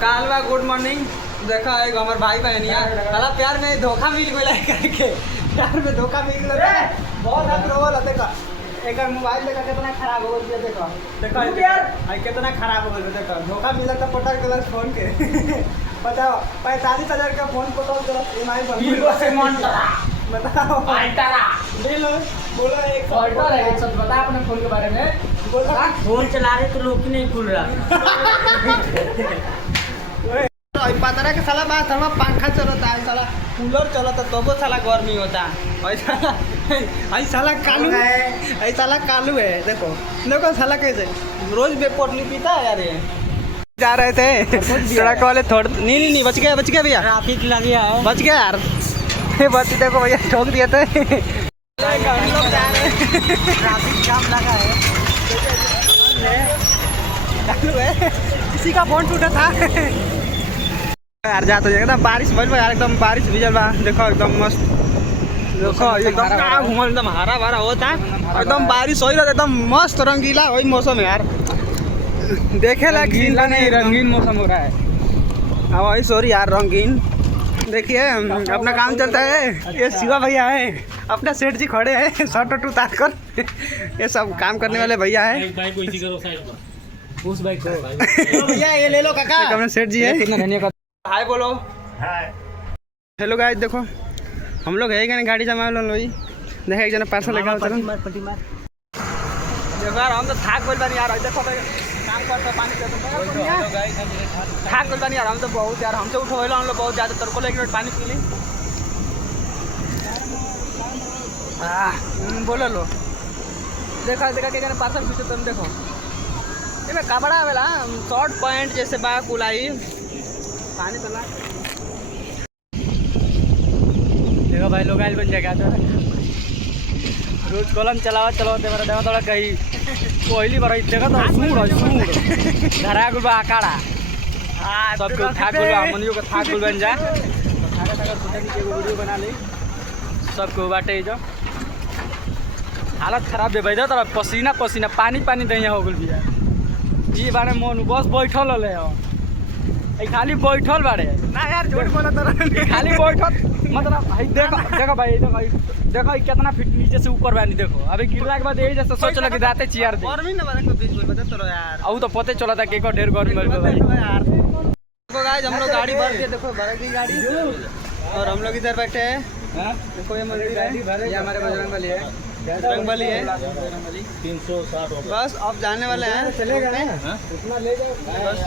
कालवा good morning. देखा है हमारे भाई बहनिया साला प्यार में धोखा मिल गया करके, प्यार में धोखा मिल गया बहुत हाथ रोवल। देखा एक मोबाइल देखा कितना खराब हो गया। देखो देखो यार कितना खराब हो गया। देखो धोखा मिला था पटक दिला फोन के बताओ 45,000 का फोन पटक दिला EMI बताओ बोलो एक बता अपने फोन के बारे में। बोला फोन चला रहे तो लोग ही नहीं खुल रहा। पता है कि साला बात हम पंखा चलता है, साला कूलर चलता तो वो साला गर्मी होता है। साला कालू है, ऐसा साला कालू है। देखो देखो साला कैसे रोज बेपोटली पीता है यार। ये जा रहे थे सड़क वाले थोड़ा नहीं बच गया भैया, ट्रैफिक लग गया है। बच गया यार बच। देखो भैया ठोक दिए थे। हम लोग जा रहे हैं, ट्रैफिक जाम लगा है। चालू है, किसी का फोन टूटा था यार। जाते एकदम बारिश भइल बा यार, एकदम बारिश भिजल बा। देखो एकदम मस्त, देखो एकदम का घूमल एकदम हरा भरा होता, एकदम बारिश हो रहा, एकदम मस्त रंगीला वही मौसम है यार। देखे ला नहीं रंगीन मौसम हो रहा है। हाँ वही सॉरी यार रंगीन। देखिए अपना काम चलता है। ये शिवा भैया है, अपना सेठ जी खड़े हैं शर्ट वट उतार कर। ये सब काम करने वाले भैया है। उस बाइक को भैया ये ले लो काका, अपना सेठ जी है। कितना धन्यवाद। हाय बोलो। हाय हेलो गाइस, देखो हम लोग है कि गाड़ी जमा लो ही देखा एक जना पार्सल लेकर चलो। देखो यार हम तो थाक बोल बानी यार। देखो काम करते पानी थाक बोल बानी यार। हम तो बहुत यार हमसे उठो हम लोग बहुत ज़्यादा। तेरे को एक मिनट पानी पी ली। बोलो लो। देखा देखा क्या पार्सल पीछे तुम देखो ये कपड़ा वाला शॉर्ट पैंट जैसे बा कुलाई पानी चला। देखो भाई लोग आइल बन जाएगा तो रोज कलम चलावा मेरा देखो थोड़ा कहीं पहली बार देखो तो सूर धरा गुल आकाड़ा सबको थाक गुल मनियो को थाक गुल बन जाए। वीडियो बना ली सबको बाटे जो हालत खराब है भाई। तो पसीना पसीना पानी पानी दैया हो गल बिया। ये बारे मन बस बैठल है खाली बैठल बारे ना यार। झूठ बोला तो खाली बैठल मतलब देखो देखो भाई देखो कितना फीट नीचे से ऊपर बानी। देखो अभी गिरला के बाद यही जैसे सोच लगे जाते चेयर दे गर्मी ना बता बीच बोल बता चलो यार। अब तो पता चला था कि को ढेर गर्मी लग भाई यार। देखो गाइस हम लोग गाड़ी भर के देखो भर गई गाड़ी और हम लोग इधर बैठे हैं। देखो ये मंदिर है, ये हमारे बजरंगबली है। बजरंगबली है 360 बस अब जाने वाले हैं। चलेगा ना, उतना ले जाओ बस।